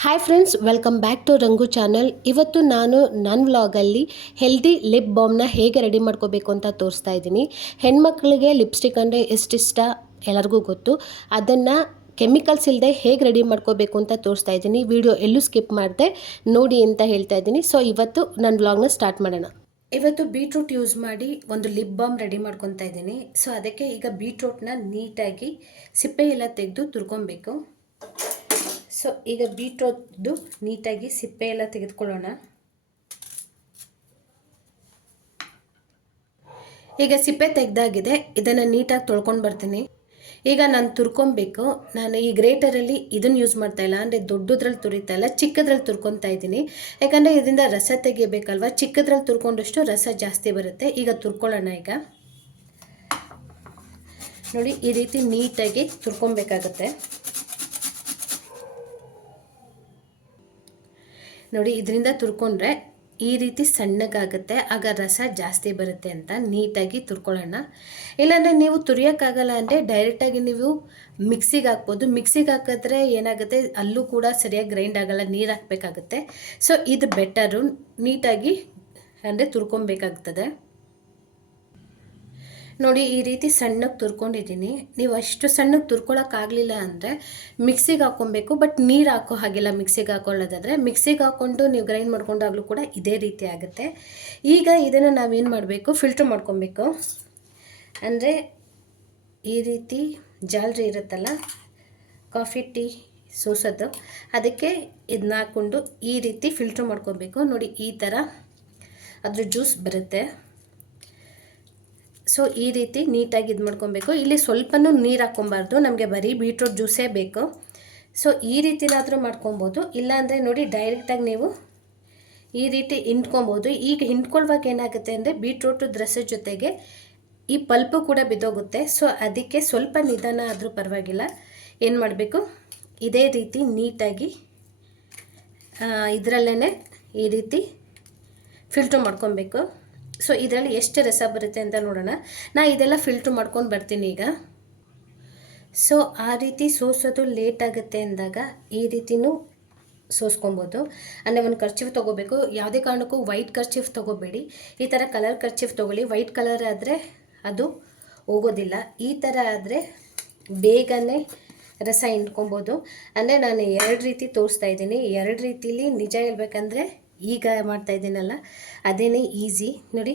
Hi friends welcome back to Rangu channel ಇವತ್ತು ನಾನು ನನ್ನ ವ್ಲಾಗಲ್ಲಿ ಹೆಲ್ದಿ ಲಿಪ್ ಬಾಮ್ನ ಹೇಗೆ ರೆಡಿ ಮಾಡ್ಕೋಬೇಕು ಅಂತ ತೋರಿಸ್ತಾ ಇದ್ದೀನಿ. ಹೆಣ್ಮಕ್ಳಿಗೆ ಲಿಪ್ಸ್ಟಿಕ್ ಅಂದರೆ ಎಷ್ಟಿಷ್ಟ ಎಲ್ಲರಿಗೂ ಗೊತ್ತು. ಅದನ್ನು ಕೆಮಿಕಲ್ಸ್ ಇಲ್ಲದೆ ಹೇಗೆ ರೆಡಿ ಮಾಡ್ಕೋಬೇಕು ಅಂತ ತೋರಿಸ್ತಾ ಇದ್ದೀನಿ. ವಿಡಿಯೋ ಎಲ್ಲೂ ಸ್ಕಿಪ್ ಮಾಡಿದೆ, ನೋಡಿ ಅಂತ ಹೇಳ್ತಾ ಇದ್ದೀನಿ. ಸೊ ಇವತ್ತು ನನ್ನ ವ್ಲಾಗ್ನ ಸ್ಟಾರ್ಟ್ ಮಾಡೋಣ. ಇವತ್ತು ಬೀಟ್ರೂಟ್ ಯೂಸ್ ಮಾಡಿ ಒಂದು ಲಿಪ್ ಬಾಮ್ ರೆಡಿ ಮಾಡ್ಕೊತಾ ಇದ್ದೀನಿ. ಸೊ ಅದಕ್ಕೆ ಈಗ ಬೀಟ್ರೂಟ್ನ ನೀಟಾಗಿ ಸಿಪ್ಪೆ ಎಲ್ಲ ತೆಗೆದು ತುರ್ಕೊಬೇಕು. ಸೊ ಈಗ ಬೀಟ್ರೋಟ್ದು ನೀಟಾಗಿ ಸಿಪ್ಪೆ ಎಲ್ಲ ತೆಗೆದುಕೊಳ್ಳೋಣ. ಈಗ ಸಿಪ್ಪೆ ತೆಗೆದಾಗಿದೆ. ಇದನ್ನು ನೀಟಾಗಿ ತೊಳ್ಕೊಂಡು ಬರ್ತೀನಿ. ಈಗ ನಾನು ತುರ್ಕೊಬೇಕು. ನಾನು ಈ ಗ್ರೇಟರಲ್ಲಿ ಇದನ್ನು ಯೂಸ್ ಮಾಡ್ತಾ ಇಲ್ಲ. ಅಂದರೆ ದೊಡ್ಡದ್ರಲ್ಲಿ ತುರಿತಾ ಇಲ್ಲ, ಚಿಕ್ಕದ್ರಲ್ಲಿ ತುರ್ಕೊತಾ ಇದ್ದೀನಿ. ಯಾಕಂದರೆ ಇದರಿಂದ ರಸ ತೆಗಿಬೇಕಲ್ವ? ಚಿಕ್ಕದ್ರಲ್ಲಿ ತುರ್ಕೊಂಡಷ್ಟು ರಸ ಜಾಸ್ತಿ ಬರುತ್ತೆ. ಈಗ ತುರ್ಕೊಳ್ಳೋಣ ಈಗ. ನೋಡಿ, ಈ ರೀತಿ ನೀಟಾಗಿ ತುರ್ಕೊಬೇಕಾಗತ್ತೆ. ನೋಡಿ, ಇದರಿಂದ ತುರ್ಕೊಂಡ್ರೆ ಈ ರೀತಿ ಸಣ್ಣಗಾಗುತ್ತೆ, ಆಗ ರಸ ಜಾಸ್ತಿ ಬರುತ್ತೆ ಅಂತ ನೀಟಾಗಿ ತುರ್ಕೊಳ್ಳೋಣ. ಇಲ್ಲಾಂದರೆ ನೀವು ತುರಿಯೋಕ್ಕಾಗಲ್ಲ ಅಂದರೆ ಡೈರೆಕ್ಟಾಗಿ ನೀವು ಮಿಕ್ಸಿಗೆ ಹಾಕ್ಬೋದು. ಮಿಕ್ಸಿಗೆ ಹಾಕಿದ್ರೆ ಏನಾಗುತ್ತೆ, ಅಲ್ಲೂ ಕೂಡ ಸರಿಯಾಗಿ ಗ್ರೈಂಡ್ ಆಗಲ್ಲ, ನೀರು ಹಾಕಬೇಕಾಗುತ್ತೆ. ಸೊ ಇದು ಬೆಟರು ನೀಟಾಗಿ ಅಂದರೆ ತುರ್ಕೊಬೇಕಾಗ್ತದೆ. ನೋಡಿ, ಈ ರೀತಿ ಸಣ್ಣಗೆ ತುರ್ಕೊಂಡಿದ್ದೀನಿ. ನೀವು ಅಷ್ಟು ಸಣ್ಣಗೆ ತುರ್ಕೊಳ್ಳೋಕ್ಕಾಗಲಿಲ್ಲ ಅಂದರೆ ಮಿಕ್ಸಿಗೆ ಹಾಕ್ಕೊಬೇಕು ಬಟ್ ನೀರು ಹಾಕೋ ಹಾಗಿಲ್ಲ ಮಿಕ್ಸಿಗೆ ಹಾಕೊಳ್ಳೋದಾದರೆ. ಮಿಕ್ಸಿಗೆ ಹಾಕ್ಕೊಂಡು ನೀವು ಗ್ರೈಂಡ್ ಮಾಡ್ಕೊಂಡಾಗಲೂ ಕೂಡ ಇದೇ ರೀತಿ ಆಗುತ್ತೆ. ಈಗ ಇದನ್ನು ನಾವೇನು ಮಾಡಬೇಕು? ಫಿಲ್ಟ್ರ್ ಮಾಡ್ಕೊಬೇಕು. ಅಂದರೆ ಈ ರೀತಿ ಜಾಲರಿ ಇರುತ್ತಲ್ಲ, ಕಾಫಿ, ಟೀ ಸೋಸೋದು ಅದಕ್ಕೆ ಇದನ್ನ ಹಾಕ್ಕೊಂಡು ಈ ರೀತಿ ಫಿಲ್ಟ್ರ್ ಮಾಡ್ಕೊಬೇಕು. ನೋಡಿ, ಈ ಥರ ಅದ್ರ ಜ್ಯೂಸ್ ಬರುತ್ತೆ. ಸೊ ಈ ರೀತಿ ನೀಟಾಗಿ ಇದು ಮಾಡ್ಕೊಬೇಕು. ಇಲ್ಲಿ ಸ್ವಲ್ಪನೂ ನೀರು ಹಾಕ್ಕೊಬಾರ್ದು. ನಮಗೆ ಬರೀ ಬೀಟ್ರೂಟ್ ಜ್ಯೂಸೇ ಬೇಕು. ಸೊ ಈ ರೀತಿನಾದರೂ ಮಾಡ್ಕೊಬೋದು. ಇಲ್ಲಾಂದರೆ ನೋಡಿ ಡೈರೆಕ್ಟಾಗಿ ನೀವು ಈ ರೀತಿ ಹಿಂಡ್ಕೊಬೋದು. ಈಗ ಹಿಂಡ್ಕೊಳ್ಳುವಾಗ ಏನಾಗುತ್ತೆ ಅಂದರೆ ಬೀಟ್ರೂಟು ದ್ರಸ ಜೊತೆಗೆ ಈ ಪಲ್ಪು ಕೂಡ ಬಿದ್ದೋಗುತ್ತೆ. ಸೊ ಅದಕ್ಕೆ ಸ್ವಲ್ಪ ನಿಧಾನ ಆದರೂ ಪರವಾಗಿಲ್ಲ. ಏನು ಮಾಡಬೇಕು? ಇದೇ ರೀತಿ ನೀಟಾಗಿ ಇದರಲ್ಲೇ ಈ ರೀತಿ ಫಿಲ್ಟ್ರ್ ಮಾಡ್ಕೊಬೇಕು. ಸೊ ಇದರಲ್ಲಿ ಎಷ್ಟು ರಸ ಬರುತ್ತೆ ಅಂತ ನೋಡೋಣ. ನಾ ಇದೆಲ್ಲ ಫಿಲ್ಟ್ರ್ ಮಾಡ್ಕೊಂಡು ಬರ್ತೀನಿ ಈಗ. ಸೊ ಆ ರೀತಿ ಸೋಸೋದು ಲೇಟ್ ಆಗುತ್ತೆ ಅಂದಾಗ ಈ ರೀತಿನೂ ಸೋಸ್ಕೊಬೋದು. ಅಂದರೆ ಒಂದು ಕರ್ಚೀಫ್ ತೊಗೋಬೇಕು. ಯಾವುದೇ ಕಾರಣಕ್ಕೂ ವೈಟ್ ಕರ್ಚೀಫ್ ತೊಗೋಬೇಡಿ. ಈ ಥರ ಕಲರ್ ಕರ್ಚೀಫ್ ತೊಗೊಳ್ಳಿ. ವೈಟ್ ಕಲರ್ ಆದರೆ ಅದು ಹೋಗೋದಿಲ್ಲ. ಈ ಥರ ಆದರೆ ಬೇಗನೆ ರಸ ಹಿಂಡ್ಕೊಬೋದು. ಅಂದರೆ ನಾನು ಎರಡು ರೀತಿ ತೋರಿಸ್ತಾ ಇದ್ದೀನಿ. ಎರಡು ರೀತಿಲಿ ನಿಜ ಹೇಳ್ಬೇಕಂದ್ರೆ ಈಗ ಮಾಡ್ತಾ ಇದ್ದೀನಲ್ಲ, ಅದೇನೇ ಈಸಿ ನೋಡಿ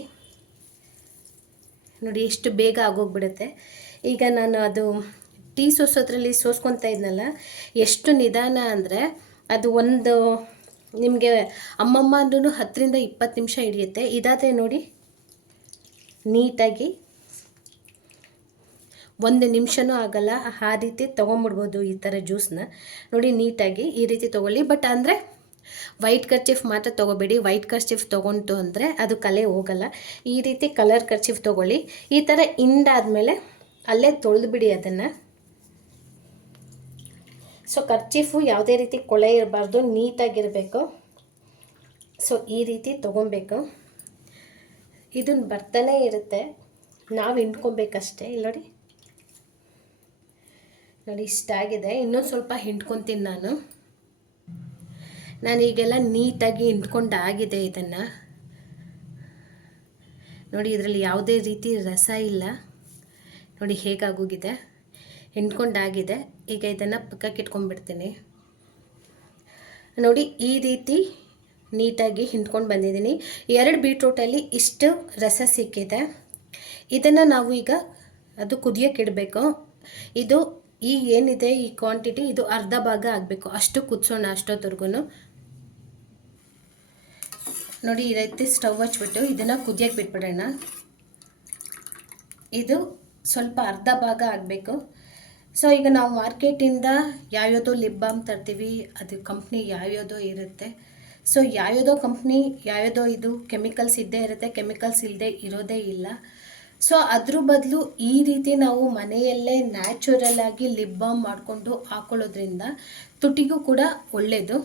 ನೋಡಿ ಎಷ್ಟು ಬೇಗ ಆಗೋಗ್ಬಿಡುತ್ತೆ. ಈಗ ನಾನು ಅದು ಟೀ ಸೋಸೋದ್ರಲ್ಲಿ ಸೋಸ್ಕೊತಾ ಇದ್ನಲ್ಲ, ಎಷ್ಟು ನಿಧಾನ ಅಂದರೆ ಅದು ಒಂದು ನಿಮಗೆ ಅಮ್ಮಮ್ಮ ಅಂದ್ರೂ ಹತ್ತರಿಂದ ಇಪ್ಪತ್ತು ನಿಮಿಷ ಹಿಡಿಯುತ್ತೆ. ಇದಾದರೆ ನೋಡಿ, ನೀಟಾಗಿ ಒಂದು ನಿಮಿಷನೂ ಆಗಲ್ಲ. ಆ ರೀತಿ ತೊಗೊಂಬಿಡ್ಬೋದು ಈ ಥರ ಜ್ಯೂಸನ್ನ ನೋಡಿ, ನೀಟಾಗಿ ಈ ರೀತಿ ತೊಗೊಳ್ಳಿ. ಬಟ್ ಅಂದರೆ ವೈಟ್ ಕರ್ಚಿಫ್ ಮಾತ್ರ ತೊಗೋಬೇಡಿ. ವೈಟ್ ಕರ್ಚಿಫ್ ತೊಗೊಂತು ಅಂದರೆ ಅದು ಕಲೆ ಹೋಗಲ್ಲ. ಈ ರೀತಿ ಕಲರ್ ಕರ್ಚಿಫ್ ತೊಗೊಳ್ಳಿ. ಈ ಥರ ಹಿಂಡಾದ್ಮೇಲೆ ಅಲ್ಲೇ ತೊಳೆದುಬಿಡಿ ಅದನ್ನು. ಸೊ ಕರ್ಚೀಫು ಯಾವುದೇ ರೀತಿ ಕೊಳೆ ಇರಬಾರ್ದು, ನೀಟಾಗಿರಬೇಕು. ಸೊ ಈ ರೀತಿ ತೊಗೊಬೇಕು. ಇದನ್ನು ಬರ್ತಾನೆ ಇರುತ್ತೆ. ನಾವು ಹಿಂಡ್ಕೊಬೇಕಷ್ಟೇ. ಇಲ್ಲ ನೋಡಿ. ನೋಡಿ, ಇಷ್ಟಾಗಿದೆ. ಇನ್ನೊಂದು ಸ್ವಲ್ಪ ಹಿಂಡ್ಕೊತೀನಿ ನಾನು. ನಾನೀಗೆಲ್ಲ ನೀಟಾಗಿ ಆಗಿದೆ ಇದನ್ನು. ನೋಡಿ, ಇದರಲ್ಲಿ ಯಾವುದೇ ರೀತಿ ರಸ ಇಲ್ಲ. ನೋಡಿ, ಹೇಗಾಗೋಗಿದೆ? ಹಿಂಡ್ಕೊಂಡಾಗಿದೆ ಈಗ ಇದನ್ನು ಪಕ್ಕಕ್ಕೆ ಇಟ್ಕೊಂಡ್ಬಿಡ್ತೀನಿ. ನೋಡಿ, ಈ ರೀತಿ ನೀಟಾಗಿ ಹಿಂಡ್ಕೊಂಡು ಬಂದಿದ್ದೀನಿ. ಎರಡು ಬೀಟ್ರೂಟಲ್ಲಿ ಇಷ್ಟು ರಸ ಸಿಕ್ಕಿದೆ. ಇದನ್ನು ನಾವು ಈಗ ಅದು ಕುದಿಯೋಕೆ ಇಡಬೇಕು. ಇದು ಈಗ ಏನಿದೆ, ಈ ಕ್ವಾಂಟಿಟಿ, ಇದು ಅರ್ಧ ಭಾಗ ಆಗಬೇಕು. ಅಷ್ಟು ಕುದಿಸೋಣ ಅಷ್ಟೊತ್ತರ್ಗು ನೋಡಿ ಈ ರೀತಿ ಸ್ಟವ್ ಹಚ್ಬಿಟ್ಟು ಇದನ್ನು ಕುದಿಯೋಕ್ಕೆ ಬಿಟ್ಬಿಡೋಣ. ಇದು ಸ್ವಲ್ಪ ಅರ್ಧ ಭಾಗ ಆಗಬೇಕು. ಸೊ ಈಗ ನಾವು ಮಾರ್ಕೆಟಿಂದ ಯಾವ್ಯಾವುದೋ ಲಿಪ್ ಬಾಮ್ ತರ್ತೀವಿ, ಅದು ಕಂಪ್ನಿ ಯಾವ್ಯಾವುದೋ ಇರುತ್ತೆ. ಸೊ ಯಾವ್ಯಾವುದೋ ಕಂಪ್ನಿ ಯಾವ್ಯಾವುದೋ ಇದು ಕೆಮಿಕಲ್ಸ್ ಇದ್ದೇ ಇರುತ್ತೆ ಕೆಮಿಕಲ್ಸ್ ಇಲ್ಲದೆ ಇರೋದೇ ಇಲ್ಲ. ಸೊ ಅದ್ರ ಬದಲು ಈ ರೀತಿ ನಾವು ಮನೆಯಲ್ಲೇ ನ್ಯಾಚುರಲ್ ಆಗಿ ಲಿಪ್ ಬಾಮ್ ಮಾಡಿಕೊಂಡು ಹಾಕೊಳ್ಳೋದ್ರಿಂದ ತುಟಿಗೂ ಕೂಡ ಒಳ್ಳೆಯದು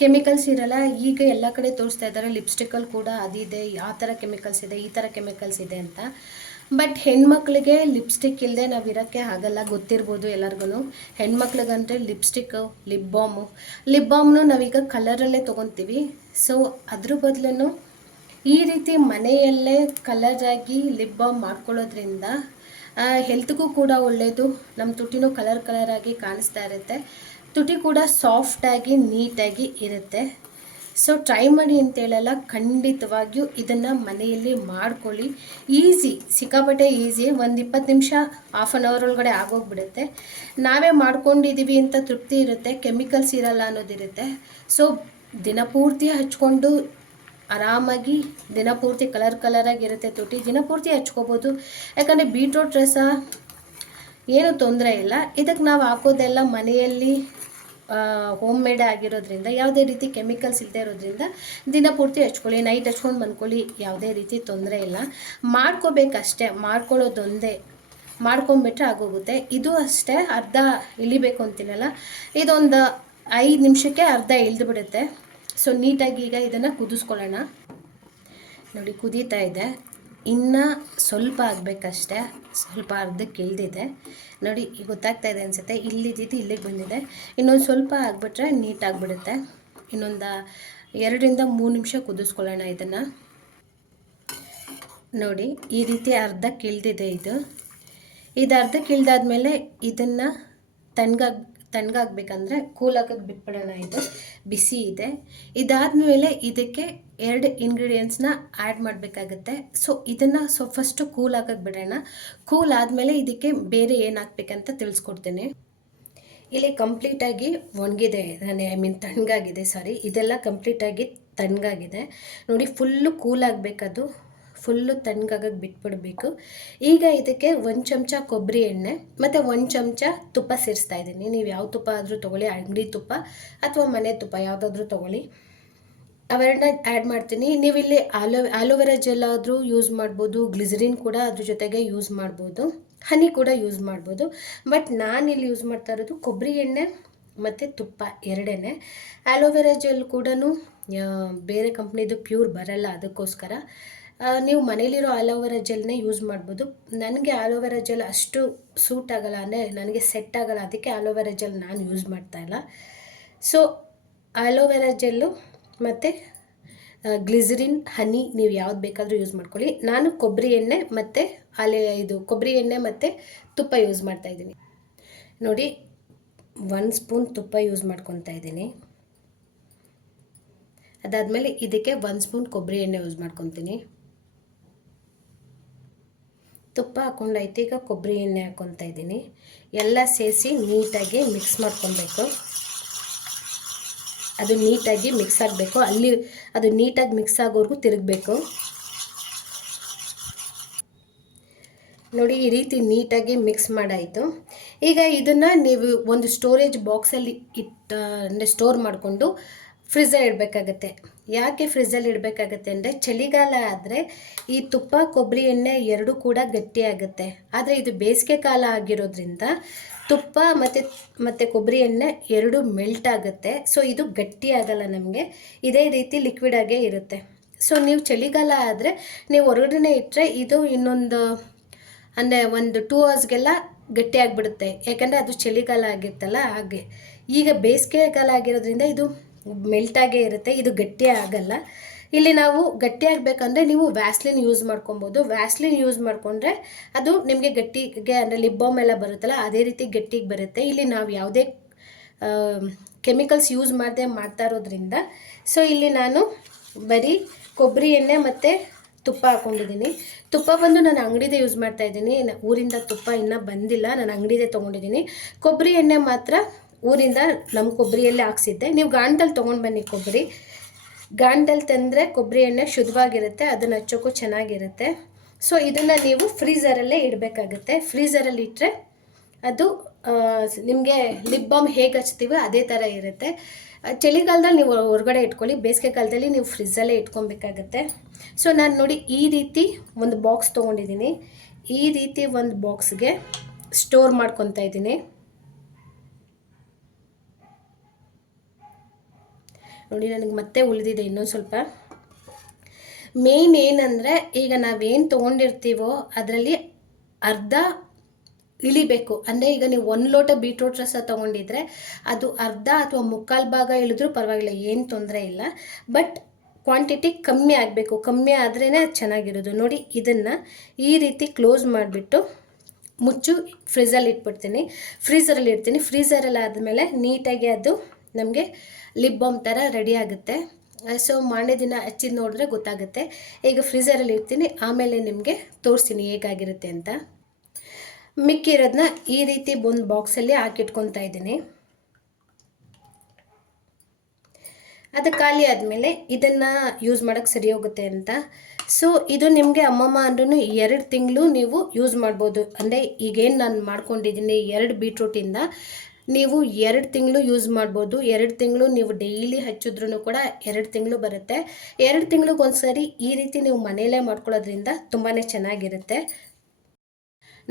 ಕೆಮಿಕಲ್ಸ್ ಇರಲ್ಲ, ಈಗ ಎಲ್ಲ ಕಡೆ ತೋರಿಸ್ತಾ ಇದ್ದಾರೆ ಲಿಪ್ಸ್ಟಿಕ್ಕಲ್ಲಿ ಕೂಡ ಅದಿದೆ, ಆ ಥರ ಕೆಮಿಕಲ್ಸ್ ಇದೆ, ಈ ಥರ ಕೆಮಿಕಲ್ಸ್ ಇದೆ ಅಂತ. ಬಟ್ ಹೆಣ್ಮಕ್ಳಿಗೆ ಲಿಪ್ಸ್ಟಿಕ್ ಇಲ್ಲದೆ ನಾವು ಇರೋಕ್ಕೆ ಆಗಲ್ಲ, ಗೊತ್ತಿರ್ಬೋದು ಎಲ್ಲರಿಗೂ ಹೆಣ್ಮಕ್ಳಿಗಂದರೆ ಲಿಪ್ಸ್ಟಿಕ್ಕು ಲಿಪ್ ಬಾಮು ಲಿಪ್ ಬಾಮ್ನು ನಾವೀಗ ಕಲರಲ್ಲೇ ತೊಗೊತೀವಿ. ಸೊ ಅದ್ರ ಬದಲು ಈ ರೀತಿ ಮನೆಯಲ್ಲೇ ಕಲರಾಗಿ ಲಿಪ್ ಬಾಮ್ ಮಾಡ್ಕೊಳ್ಳೋದ್ರಿಂದ ಹೆಲ್ತ್ಗೂ ಕೂಡ ಒಳ್ಳೆಯದು ನಮ್ಮ ತುಟಿನೂ ಕಲರ್ ಕಲರಾಗಿ ಕಾಣಿಸ್ತಾ ಇರುತ್ತೆ. ತುಟಿ ಕೂಡ ಸಾಫ್ಟಾಗಿ ನೀಟಾಗಿ ಇರುತ್ತೆ. ಸೊ ಟ್ರೈ ಮಾಡಿ ಅಂತ ಹೇಳಲ್ಲ, ಖಂಡಿತವಾಗಿಯೂ ಇದನ್ನು ಮನೆಯಲ್ಲಿ ಮಾಡ್ಕೊಳ್ಳಿ. ಈಸಿ ಸಿಕ್ಕಾಪಟ್ಟೆ ಈಸಿ ಒಂದು ಇಪ್ಪತ್ತು ನಿಮಿಷ ಹಾಫ್ ಆನ್ ಅವರ್ ಒಳಗಡೆ ಆಗೋಗ್ಬಿಡುತ್ತೆ. ನಾವೇ ಮಾಡ್ಕೊಂಡಿದ್ದೀವಿ ಅಂತ ತೃಪ್ತಿ ಇರುತ್ತೆ ಕೆಮಿಕಲ್ಸ್ ಇರಲ್ಲ ಅನ್ನೋದಿರುತ್ತೆ ಸೊ ದಿನಪೂರ್ತಿ ಹಚ್ಕೊಂಡು ಆರಾಮಾಗಿ ದಿನಪೂರ್ತಿ ಕಲರ್ ಕಲರಾಗಿರುತ್ತೆ ತುಟಿ. ದಿನಪೂರ್ತಿ ಹಚ್ಕೋಬೋದು. ಯಾಕಂದರೆ ಬೀಟ್ರೋಟ್ ರಸ ಏನು ತೊಂದರೆ ಇಲ್ಲ. ಇದಕ್ಕೆ ನಾವು ಹಾಕೋದೆಲ್ಲ ಮನೆಯಲ್ಲಿ ಹೋಮ್ ಮೇಡ್ ಆಗಿರೋದ್ರಿಂದ, ಯಾವುದೇ ರೀತಿ ಕೆಮಿಕಲ್ಸ್ ಇಲ್ಲದೆ ಇರೋದ್ರಿಂದ ದಿನ ಪೂರ್ತಿ ಹಚ್ಕೊಳ್ಳಿ ನೈಟ್ ಹಚ್ಕೊಂಡು ಬಂದ್ಕೊಳ್ಳಿ, ಯಾವುದೇ ರೀತಿ ತೊಂದರೆ ಇಲ್ಲ. ಮಾಡ್ಕೋಬೇಕಷ್ಟೇ, ಮಾಡ್ಕೊಳ್ಳೋದೊಂದೇ ಮಾಡ್ಕೊಂಬಿಟ್ರೆ ಆಗೋಗುತ್ತೆ. ಇದು ಅಷ್ಟೇ, ಅರ್ಧ ಇಳಿಬೇಕು ಅಂತೀನಲ್ಲ. ಇದೊಂದು ಐದು ನಿಮಿಷಕ್ಕೆ ಅರ್ಧ ಇಳಿದು ಬಿಡುತ್ತೆ ಸೊ ನೀಟಾಗಿ ಈಗ ಇದನ್ನು ಕುದಿಸ್ಕೊಳ್ಳೋಣ. ನೋಡಿ, ಕುದೀತಾ ಇದೆ. ಇನ್ನು ಸ್ವಲ್ಪ ಆಗಬೇಕಷ್ಟೇ, ಸ್ವಲ್ಪ ಅರ್ಧಕ್ಕೆ ಇಳಿದಿದೆ. ನೋಡಿ ಗೊತ್ತಾಗ್ತಾ ಇದೆ ಅನಿಸುತ್ತೆ ಇಲ್ಲಿದ್ದು ಇಲ್ಲಿಗೆ ಬಂದಿದೆ. ಇನ್ನೊಂದು ಸ್ವಲ್ಪ ಆಗಿಬಿಟ್ರೆ ನೀಟಾಗಿಬಿಡುತ್ತೆ ಇನ್ನೊಂದು ಎರಡರಿಂದ ಮೂರು ನಿಮಿಷ ಕುದಿಸ್ಕೊಳ್ಳೋಣ ಇದನ್ನು. ನೋಡಿ, ಈ ರೀತಿ ಅರ್ಧಕ್ಕೆ ಇಳಿದಿದೆ ಇದು. ಇದು ಅರ್ಧಕ್ಕೆ ಇಳಿದಾದ್ಮೇಲೆ ಇದನ್ನು ತಣ್ಣಗಾಗಿ ಕೂಲ್ ಕೂಲಾಗಕ್ಕೆ ಬಿಟ್ಬಿಡೋಣ ಇದು. ಬಿಸಿ ಇದೆ. ಇದಾದಮೇಲೆ ಇದಕ್ಕೆ ಎರಡು ಇಂಗ್ರೀಡಿಯೆಂಟ್ಸ್ನ ಆ್ಯಡ್ ಮಾಡಬೇಕಾಗತ್ತೆ. ಸೊ ಇದನ್ನು ಸೊ ಫಸ್ಟು ಕೂಲ್ ಆಗೋಕ್ಕೆ ಬಿಡೋಣ. ಕೂಲ್ ಆದಮೇಲೆ ಇದಕ್ಕೆ ಬೇರೆ ಏನು ಹಾಕ್ಬೇಕಂತ ತಿಳಿಸ್ಕೊಡ್ತೀನಿ. ಇಲ್ಲಿ ಕಂಪ್ಲೀಟಾಗಿ ಒಣಗಿದೆ. ನಾನು ಐ ಮೀನ್ ತಣ್ಣಗಾಗಿದೆ ಸಾರಿ ಇದೆಲ್ಲ ಕಂಪ್ಲೀಟಾಗಿ ತಣ್ಣಗಾಗಿದೆ. ನೋಡಿ ಫುಲ್ಲು ಕೂಲ್ ಆಗಬೇಕದು. ಫುಲ್ಲು ತಣ್ಣಗಾಗಕ್ಕೆ ಬಿಟ್ಬಿಡಬೇಕು. ಈಗ ಇದಕ್ಕೆ ಒಂದು ಚಮಚ ಕೊಬ್ಬರಿ ಎಣ್ಣೆ, ಮತ್ತು ಒಂದು ಚಮಚ ತುಪ್ಪ ಸೇರಿಸ್ತಾ ಇದ್ದೀನಿ. ನೀವು ಯಾವ ತುಪ್ಪ ಆದರೂ ತೊಗೊಳ್ಳಿ, ಅಂಗಡಿ ತುಪ್ಪ ಅಥವಾ ಮನೆ ತುಪ್ಪ ಯಾವುದಾದ್ರೂ ತೊಗೊಳ್ಳಿ. ಅವೆರಡನ್ನ ಆ್ಯಡ್ ಮಾಡ್ತೀನಿ. ನೀವು ಇಲ್ಲಿ ಆಲೋ, ಆಲೋವೆರಾ ಜೆಲ್ ಆದರೂ ಯೂಸ್ ಮಾಡ್ಬೋದು ಗ್ಲಿಸರಿನ್ ಕೂಡ ಅದ್ರ ಜೊತೆಗೆ ಯೂಸ್ ಮಾಡ್ಬೋದು, ಹನಿ ಕೂಡ ಯೂಸ್ ಮಾಡ್ಬೋದು. ಬಟ್ ನಾನು ಇಲ್ಲಿ ಯೂಸ್ ಮಾಡ್ತಾ ಇರೋದು ಕೊಬ್ಬರಿ ಎಣ್ಣೆ ಮತ್ತು ತುಪ್ಪ ಎರಡೇ ಆಲೋವೆರಾ ಜೆಲ್ ಕೂಡ ಬೇರೆ ಕಂಪ್ನಿದು ಪ್ಯೂರ್ ಬರಲ್ಲ ಅದಕ್ಕೋಸ್ಕರ. ನೀವು ಮನೇಲಿರೋ ಆಲೋವೆರಾ ಜೆಲ್ನೇ ಯೂಸ್ ಮಾಡ್ಬೋದು. ನನಗೆ ಆಲೋವೆರಾ ಜೆಲ್ ಅಷ್ಟು ಸೂಟ್ ಆಗಲ್ಲ ಅಂದರೆ ನನಗೆ ಸೆಟ್ ಆಗಲ್ಲ. ಅದಕ್ಕೆ ಆಲೋವೆರಾ ಜೆಲ್ ನಾನು ಯೂಸ್ ಮಾಡ್ತಾ ಇಲ್ಲ. ಸೊ, ಆಲೋವೆರಾ ಜೆಲ್ಲು ಮತ್ತು ಗ್ಲಿಸರಿನ್, ಹನಿ ನೀವು ಯಾವ್ದು ಬೇಕಾದರೂ ಯೂಸ್ ಮಾಡ್ಕೊಳ್ಳಿ. ನಾನು ಕೊಬ್ಬರಿ ಎಣ್ಣೆ ಮತ್ತು ಅಲೆ ಇದು ಕೊಬ್ಬರಿ ಎಣ್ಣೆ ಮತ್ತು ತುಪ್ಪ ಯೂಸ್ ಮಾಡ್ತಾ ಇದ್ದೀನಿ. ನೋಡಿ, ಒನ್ ಸ್ಪೂನ್ ತುಪ್ಪ ಯೂಸ್ ಮಾಡ್ಕೊತಾ ಇದ್ದೀನಿ. ಅದಾದಮೇಲೆ ಇದಕ್ಕೆ ಒಂದು ಸ್ಪೂನ್ ಕೊಬ್ಬರಿ ಎಣ್ಣೆ ಯೂಸ್ ಮಾಡ್ಕೊತೀನಿ. ತುಪ್ಪ ಹಾಕ್ಕೊಂಡೈತೆ ಈಗ ಕೊಬ್ಬರಿ ಎಣ್ಣೆ ಹಾಕ್ಕೊತಾ ಇದ್ದೀನಿ. ಎಲ್ಲ ಸೇರಿಸಿ ನೀಟಾಗಿ ಮಿಕ್ಸ್ ಮಾಡ್ಕೊಬೇಕು ಅದು ನೀಟಾಗಿ ಮಿಕ್ಸ್ ಆಗಬೇಕು. ಅಲ್ಲಿ ಅದು ನೀಟಾಗಿ ಮಿಕ್ಸ್ ಆಗೋವರೆಗೂ ತಿರುಗಬೇಕು. ನೋಡಿ, ಈ ರೀತಿ ನೀಟಾಗಿ ಮಿಕ್ಸ್ ಮಾಡಾಯಿತು. ಈಗ ಇದನ್ನು ನೀವು ಒಂದು ಸ್ಟೋರೇಜ್ ಬಾಕ್ಸಲ್ಲಿ ಇಟ್ಟು, ಅಂದರೆ ಸ್ಟೋರ್ ಮಾಡಿಕೊಂಡು ಫ್ರಿಜ್ಜಲ್ಲಿ ಇಡಬೇಕಾಗತ್ತೆ. ಯಾಕೆ ಫ್ರಿಜ್ಜಲ್ಲಿ ಇಡಬೇಕಾಗತ್ತೆ ಅಂದರೆ ಚಳಿಗಾಲ ಆದರೆ ಈ ತುಪ್ಪ, ಕೊಬ್ಬರಿ ಎಣ್ಣೆ ಎರಡೂ ಕೂಡ ಗಟ್ಟಿಯಾಗುತ್ತೆ ಆದರೆ ಇದು ಬೇಸಿಗೆ ಕಾಲ ಆಗಿರೋದ್ರಿಂದ ತುಪ್ಪ ಮತ್ತು ಮತ್ತು ಕೊಬ್ಬರಿ ಎಣ್ಣೆ ಎರಡು ಮೆಲ್ಟ್ ಆಗುತ್ತೆ. ಸೊ ಇದು ಗಟ್ಟಿ ಆಗಲ್ಲ ನಮಗೆ. ಇದೇ ರೀತಿ ಲಿಕ್ವಿಡ್ ಆಗೇ ಇರುತ್ತೆ. ಸೊ ನೀವು ಚಳಿಗಾಲ ಆದರೆ ನೀವು ಹೊರಗಡೆ ಇಟ್ಟರೆ ಇದು ಇನ್ನೊಂದು, ಅಂದರೆ ಒಂದು ಟೂ ಅವರ್ಸ್ಗೆಲ್ಲ ಗಟ್ಟಿ ಆಗಿಬಿಡುತ್ತೆ. ಯಾಕಂದರೆ ಅದು ಚಳಿಗಾಲ ಆಗಿರ್ತಲ್ಲ ಹಾಗೆ. ಈಗ ಬೇಸಿಗೆ ಕಾಲ ಆಗಿರೋದ್ರಿಂದ ಇದು ಮೆಲ್ಟಾಗೇ ಇರುತ್ತೆ, ಇದು ಗಟ್ಟಿ ಆಗಲ್ಲ. ಇಲ್ಲಿ ನಾವು ಗಟ್ಟಿ ಆಗಬೇಕಂದ್ರೆ ನೀವು ವ್ಯಾಸ್ಲಿನ್ ಯೂಸ್ ಮಾಡ್ಕೊಬೋದು. ವ್ಯಾಸ್ಲಿನ್ ಯೂಸ್ ಮಾಡಿಕೊಂಡ್ರೆ ಅದು ನಿಮಗೆ ಗಟ್ಟಿಗೆ ಅಂದರೆ ಲಿಬ್ಬಾಮ್ ಎಲ್ಲ ಬರುತ್ತಲ್ಲ, ಅದೇ ರೀತಿ ಗಟ್ಟಿಗೆ ಬರುತ್ತೆ. ಇಲ್ಲಿ ನಾವು ಯಾವುದೇ ಕೆಮಿಕಲ್ಸ್ ಯೂಸ್ ಮಾಡದೆ ಮಾಡ್ತಾ ಇರೋದ್ರಿಂದ ಸೊ ಇಲ್ಲಿ ನಾನು ಬರೀ ಕೊಬ್ಬರಿ ಎಣ್ಣೆ ಮತ್ತು ತುಪ್ಪ ಹಾಕ್ಕೊಂಡಿದ್ದೀನಿ ತುಪ್ಪ ಬಂದು ನಾನು ಅಂಗಡಿದೆ ಯೂಸ್ ಮಾಡ್ತಾ ಇದ್ದೀನಿ. ಊರಿಂದ ತುಪ್ಪ ಇನ್ನೂ ಬಂದಿಲ್ಲ, ನಾನು ಅಂಗಡಿದೆ ತೊಗೊಂಡಿದ್ದೀನಿ. ಕೊಬ್ಬರಿ ಎಣ್ಣೆ ಮಾತ್ರ ಊರಿಂದ ನಮ್ಮ ಕೊಬ್ಬರಿಯಲ್ಲೇ ಹಾಕ್ಸಿದ್ದೆ. ನೀವು ಗಾಂಡಲ್ಲಿ ತೊಗೊಂಡು ಬನ್ನಿ ಕೊಬ್ಬರಿ. ಗಾಣದಲ್ಲಿ ತಂದರೆ ಕೊಬ್ಬರಿ ಎಣ್ಣೆ ಶುದ್ಧವಾಗಿರುತ್ತೆ, ಅದನ್ನು ಹಚ್ಚೋಕ್ಕೂ ಚೆನ್ನಾಗಿರುತ್ತೆ. ಸೊ ಇದನ್ನು ನೀವು ಫ್ರೀಝರಲ್ಲೇ ಇಡಬೇಕಾಗುತ್ತೆ. ಫ್ರೀಝರಲ್ಲಿ ಇಟ್ಟರೆ ಅದು ನಿಮಗೆ ಲಿಪ್ ಬಾಮ್ ಹೇಗೆ ಹಚ್ತೀವೋ ಅದೇ ಥರ ಇರುತ್ತೆ. ಚಳಿಗಾಲದಲ್ಲಿ ನೀವು ಹೊರಗಡೆ ಇಟ್ಕೊಳ್ಳಿ, ಬೇಸಿಗೆ ಕಾಲದಲ್ಲಿ ನೀವು ಫ್ರಿಜ್ಜಲ್ಲೇ ಇಟ್ಕೊಬೇಕಾಗತ್ತೆ. ಸೊ ನಾನು ನೋಡಿ ಈ ರೀತಿ ಒಂದು ಬಾಕ್ಸ್ ತೊಗೊಂಡಿದ್ದೀನಿ. ಈ ರೀತಿ ಒಂದು ಬಾಕ್ಸ್ಗೆ ಸ್ಟೋರ್ ಮಾಡ್ಕೊತಾ ಇದ್ದೀನಿ. ನೋಡಿ, ನನಗೆ ಮತ್ತೆ ಉಳಿದಿದೆ ಇನ್ನೊಂದು ಸ್ವಲ್ಪ. ಮೇಯ್ನ್ ಏನಂದರೆ, ಈಗ ನಾವೇನು ತೊಗೊಂಡಿರ್ತೀವೋ ಅದರಲ್ಲಿ ಅರ್ಧ ಇಳಿಬೇಕು ಅಂದರೆ ಈಗ ನೀವು ಒಂದು ಲೋಟ ಬೀಟ್ರೂಟ್ ರಸ ತೊಗೊಂಡಿದ್ರೆ ಅದು ಅರ್ಧ ಅಥವಾ ಮುಕ್ಕಾಲು ಭಾಗ ಇಳಿದ್ರೂ ಪರವಾಗಿಲ್ಲ, ಏನು ತೊಂದರೆ ಇಲ್ಲ. ಬಟ್ ಕ್ವಾಂಟಿಟಿ ಕಮ್ಮಿ ಆಗಬೇಕು. ಕಮ್ಮಿ ಆದ್ರೇ ಚೆನ್ನಾಗಿರೋದು. ನೋಡಿ, ಇದನ್ನು ಈ ರೀತಿ ಕ್ಲೋಸ್ ಮಾಡಿಬಿಟ್ಟು ಮುಚ್ಚು ಫ್ರಿಜಲ್ಲಿ ಇಟ್ಬಿಡ್ತೀನಿ. ಫ್ರೀಝರಲ್ಲಿ ಇಡ್ತೀನಿ. ಫ್ರೀಝರಲ್ಲಿ ಆದಮೇಲೆ ನೀಟಾಗಿ ಅದು ನಮಗೆ ಲಿಪ್ ಬಾಮ್ ಥರ ರೆಡಿ ಆಗುತ್ತೆ. ಸೊ ಮಾರನೇ ದಿನ ಹಚ್ಚಿದ್ದು ನೋಡಿದ್ರೆ ಗೊತ್ತಾಗುತ್ತೆ. ಈಗ ಫ್ರೀಝರಲ್ಲಿ ಇರ್ತೀನಿ ಆಮೇಲೆ ನಿಮಗೆ ತೋರಿಸ್ತೀನಿ ಹೇಗಾಗಿರುತ್ತೆ ಅಂತ. ಮಿಕ್ಕಿರೋದನ್ನ ಈ ರೀತಿ ಒಂದು ಬಾಕ್ಸಲ್ಲಿ ಹಾಕಿಟ್ಕೊತಾ ಇದ್ದೀನಿ. ಅದು ಖಾಲಿ ಆದಮೇಲೆ ಇದನ್ನು ಯೂಸ್ ಮಾಡೋಕ್ಕೆ ಸರಿ ಹೋಗುತ್ತೆ ಅಂತ. ಸೊ ಇದು ನಿಮಗೆ ಅಮ್ಮಮ್ಮ ಅಂದ್ರೂ ಎರಡು ತಿಂಗಳು ನೀವು ಯೂಸ್ ಮಾಡ್ಬೋದು. ಅಂದರೆ ಈಗೇನು ನಾನು ಮಾಡ್ಕೊಂಡಿದ್ದೀನಿ, ಎರಡು ಬೀಟ್ರೂಟಿಂದ ನೀವು ಎರಡು ತಿಂಗಳು ಯೂಸ್ ಮಾಡ್ಬೋದು. ಎರಡು ತಿಂಗಳು ನೀವು ಡೈಲಿ ಹಚ್ಚಿದ್ರೂ ಕೂಡ ಎರಡು ತಿಂಗಳು ಬರುತ್ತೆ. ಎರಡು ತಿಂಗಳಿಗೊಂದ್ಸರಿ ಈ ರೀತಿ ನೀವು ಮನೆಯಲ್ಲೇ ಮಾಡ್ಕೊಳ್ಳೋದ್ರಿಂದ ತುಂಬಾ ಚೆನ್ನಾಗಿರುತ್ತೆ.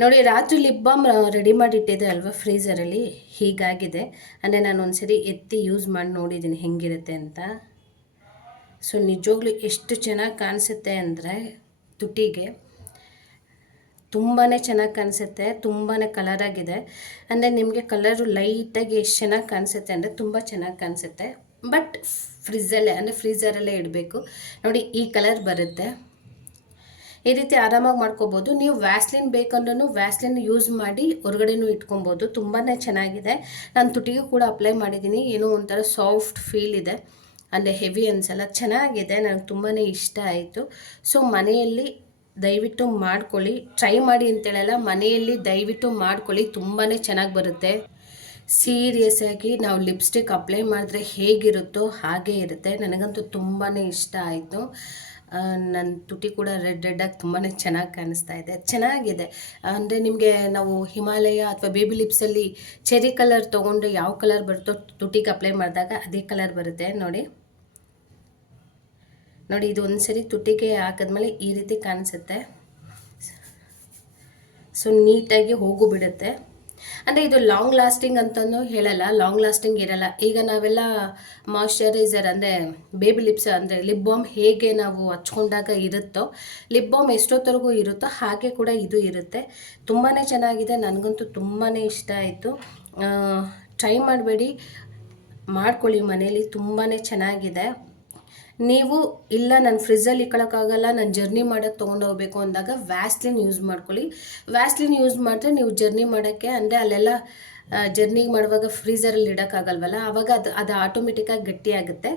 ನೋಡಿ, ರಾತ್ರಿ ಲಿಪ್ ಬಾಮ್ ರೆಡಿ ಮಾಡಿಟ್ಟಿದ್ದೆ ಅಲ್ವಾ ಫ್ರೀಸರಲ್ಲಿ ಹೀಗಾಗಿದೆ. ಅಂದರೆ ನಾನು ಒಂದ್ಸರಿ ಎತ್ತಿ ಯೂಸ್ ಮಾಡಿ ನೋಡಿದ್ದೀನಿ ಹೆಂಗಿರುತ್ತೆ ಅಂತ. ಸೊ ನಿಜವಾಗ್ಲೂ ಎಷ್ಟು ಚೆನ್ನಾಗಿ ಕಾಣಿಸುತ್ತೆ ಅಂದರೆ ತುಟಿಗೆ. ತುಂಬಾ ಚೆನ್ನಾಗಿ ಕಾಣಿಸುತ್ತೆ ತುಂಬಾ ಕಲರಾಗಿದೆ ಅಂದರೆ ನಿಮಗೆ ಕಲರು ಲೈಟಾಗಿ ಎಷ್ಟು ಚೆನ್ನಾಗಿ ಕಾಣಿಸುತ್ತೆ ಅಂದರೆ ತುಂಬ ಚೆನ್ನಾಗಿ ಕಾಣಿಸುತ್ತೆ. ಬಟ್ ಫ್ರಿಜ್ಜಲ್ಲೇ ಅಂದರೆ ಫ್ರೀಝರಲ್ಲೇ ಇಡಬೇಕು. ನೋಡಿ, ಈ ಕಲರ್ ಬರುತ್ತೆ. ಈ ರೀತಿ ಆರಾಮಾಗಿ ಮಾಡ್ಕೋಬೋದು. ನೀವು ವ್ಯಾಸ್ಲಿನ್ ಬೇಕಂದ್ರೂ ವ್ಯಾಸ್ಲಿನ್ ಯೂಸ್ ಮಾಡಿ ಹೊರಗಡೆನೂ ಇಟ್ಕೊಬೋದು. ತುಂಬಾ ಚೆನ್ನಾಗಿದೆ. ನಾನು ತುಟಿಗೂ ಕೂಡ ಅಪ್ಲೈ ಮಾಡಿದ್ದೀನಿ. ಏನೋ ಒಂಥರ ಸಾಫ್ಟ್ ಫೀಲ್ ಇದೆ. ಅಂದರೆ ಹೆವಿ ಅನ್ಸಲ್ಲ, ಚೆನ್ನಾಗಿದೆ. ನನಗೆ ತುಂಬಾ ಇಷ್ಟ ಆಯಿತು. ಸೊ ಮನೆಯಲ್ಲಿ ದಯವಿಟ್ಟು ಮಾಡ್ಕೊಳ್ಳಿ. ಟ್ರೈ ಮಾಡಿ ಅಂತೇಳಲ್ಲ, ಮನೆಯಲ್ಲಿ ದಯವಿಟ್ಟು ಮಾಡ್ಕೊಳ್ಳಿ. ತುಂಬಾ ಚೆನ್ನಾಗಿ ಬರುತ್ತೆ. ಸೀರಿಯಸ್ ಆಗಿ ನಾವು ಲಿಪ್ಸ್ಟಿಕ್ ಅಪ್ಲೈ ಮಾಡಿದ್ರೆ ಹೇಗಿರುತ್ತೋ ಹಾಗೇ ಇರುತ್ತೆ. ನನಗಂತೂ ತುಂಬಾ ಇಷ್ಟ ಆಯಿತು. ನನ್ನ ತುಟಿ ಕೂಡ ರೆಡ್ ರೆಡ್ಡಾಗಿ ತುಂಬಾ ಚೆನ್ನಾಗಿ ಕಾಣಿಸ್ತಾ ಇದೆ. ಚೆನ್ನಾಗಿದೆ. ಅಂದರೆ ನಿಮಗೆ ನಾವು ಹಿಮಾಲಯ ಅಥವಾ ಬೇಬಿ ಲಿಪ್ಸಲ್ಲಿ ಚೆರಿ ಕಲರ್ ತೊಗೊಂಡು ಯಾವ ಕಲರ್ ಬರುತ್ತೋ ತುಟಿಗೆ ಅಪ್ಲೈ ಮಾಡಿದಾಗ ಅದೇ ಕಲರ್ ಬರುತ್ತೆ. ನೋಡಿ. ನೋಡಿ, ಇದು ಒಂದು ಸರಿ ತುಟಿಗೆ ಹಾಕಿದ್ಮೇಲೆ ಈ ರೀತಿ ಕಾಣಿಸುತ್ತೆ. ಸೊ ನೀಟಾಗಿ ಹೋಗು ಬಿಡುತ್ತೆ ಅಂದರೆ ಇದು ಲಾಂಗ್ ಲಾಸ್ಟಿಂಗ್ ಅಂತಲೂ ಹೇಳಲ್ಲ ಲಾಂಗ್ ಲಾಸ್ಟಿಂಗ್ ಇರಲ್ಲ. ಈಗ ನಾವೆಲ್ಲ ಮಾಯಿಶ್ಚರೈಸರ್ ಅಂದರೆ ಬೇಬಿ ಲಿಪ್ಸ್ ಅಂದರೆ ಲಿಪ್ ಬಾಮ್ ಹೇಗೆ ನಾವು ಹಚ್ಕೊಂಡಾಗ ಇರುತ್ತೋ ಲಿಪ್ ಬಾಮ್ ಎಷ್ಟೊತ್ತರೆಗೂ ಇರುತ್ತೋ ಹಾಗೆ ಕೂಡ ಇದು ಇರುತ್ತೆ. ತುಂಬಾ ಚೆನ್ನಾಗಿದೆ, ನನಗಂತೂ ತುಂಬಾ ಇಷ್ಟ ಆಯಿತು. ಟ್ರೈ ಮಾಡಬೇಡಿ. ಮಾಡ್ಕೊಳ್ಳಿ, ಮನೇಲಿ ತುಂಬಾ ಚೆನ್ನಾಗಿದೆ. ನೀವು ಇಲ್ಲ, ನಾನು ಫ್ರಿಜ್ಜಲ್ಲಿ ಇಕ್ಕೊಳಕ್ಕಾಗಲ್ಲ, ನಾನು ಜರ್ನಿ ಮಾಡೋಕ್ಕೆ ತೊಗೊಂಡು ಹೋಗಬೇಕು ಅಂದಾಗ ವ್ಯಾಸ್ಲಿನ್ ಯೂಸ್ ಮಾಡ್ಕೊಳ್ಳಿ. ವ್ಯಾಸ್ಲಿನ್ ಯೂಸ್ ಮಾಡಿದ್ರೆ ನೀವು ಜರ್ನಿ ಮಾಡೋಕ್ಕೆ ಅಂದರೆ ಅಲ್ಲೆಲ್ಲ ಜರ್ನಿ ಮಾಡುವಾಗ ಫ್ರೀಸರಲ್ಲಿ ಇಡೋಕ್ಕಾಗಲ್ವಲ್ಲ ಆವಾಗ ಅದು ಅದು ಆಟೋಮೆಟಿಕ್ಕಾಗಿ ಗಟ್ಟಿಯಾಗುತ್ತೆ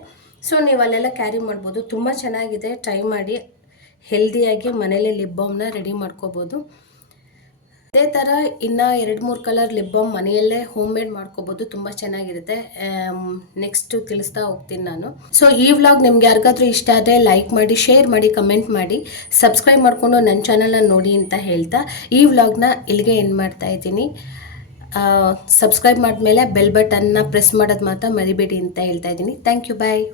ಸೊ ನೀವು ಅಲ್ಲೆಲ್ಲ ಕ್ಯಾರಿ ಮಾಡ್ಬೋದು. ತುಂಬ ಚೆನ್ನಾಗಿದೆ. ಟ್ರೈ ಮಾಡಿ. ಹೆಲ್ದಿಯಾಗಿ ಮನೇಲಿ ಲಿಪ್ ಬಾಮ್ನ ರೆಡಿ ಮಾಡ್ಕೋಬೋದು. ಅದೇ ಥರ ಇನ್ನು ಎರಡು ಮೂರು ಕಲರ್ ಲಿಪ್ ಬಾಮ್ ಮನೆಯಲ್ಲೇ ಹೋಮ್ ಮೇಡ್ ಮಾಡ್ಕೋಬೋದು, ತುಂಬ ಚೆನ್ನಾಗಿರುತ್ತೆ. ನೆಕ್ಸ್ಟ್ ತಿಳಿಸ್ತಾ ಹೋಗ್ತೀನಿ ನಾನು. ಸೊ ಈ ವ್ಲಾಗ್ ನಿಮ್ಗೆ ಯಾರಿಗಾದ್ರೂ ಇಷ್ಟ ಆದರೆ ಲೈಕ್ ಮಾಡಿ ಶೇರ್ ಮಾಡಿ ಕಮೆಂಟ್ ಮಾಡಿ ಸಬ್ಸ್ಕ್ರೈಬ್ ಮಾಡಿಕೊಂಡು ನನ್ನ ಚಾನಲ್ನ ನೋಡಿ ಅಂತ ಹೇಳ್ತಾ ಈ ವ್ಲಾಗ್ನ ಇಲ್ಲಿಗೆ ಏನು ಮಾಡ್ತಾ ಇದ್ದೀನಿ. ಸಬ್ಸ್ಕ್ರೈಬ್ ಮಾಡಿದ್ಮೇಲೆ ಬೆಲ್ ಬಟನ್ನ ಪ್ರೆಸ್ ಮಾಡೋದು ಮಾತ್ರ ಮರಿಬೇಡಿ ಅಂತ ಹೇಳ್ತಾ ಇದ್ದೀನಿ. Thank you bye